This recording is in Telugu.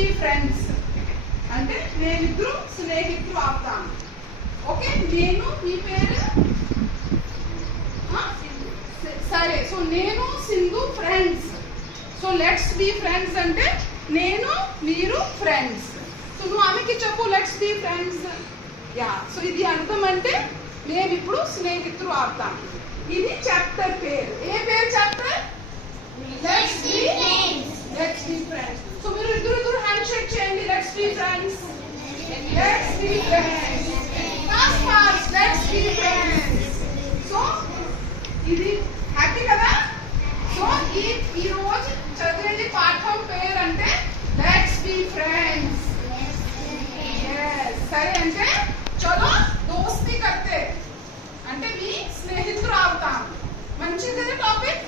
బి ఫ్రెండ్స్ అంటే నేనిద్దరు స్నేహితులు అవుతాను. ఓకే? నేను మీ పేరు? సరే సో నేను Sindhu friends so let's be friends అంటే నేను మీరు ఫ్రెండ్స్ సో నువ్వు ఆమెకి చెప్పు let's be friends yeah so ఇది అర్థం అంటే మేము ఇప్పుడు స్నేహితులు అవుతాం ఇది చాప్టర్ పేరు. ఏ పేరు chapter let's be let's be friends so మీరు be friends. Let's be friends. Come fast, let's be friends. So, ఇది హ్యాపీ కదా సో ఈ ఈ రోజు చదివేది పాఠం పేరు అంటే లెట్స్ బి ఫ్రెండ్స్ సరే అంటే చలో దోస్తి కర్తే అంటే మీ స్నేహితులు అవుతాం మంచిది కదా టాపిక్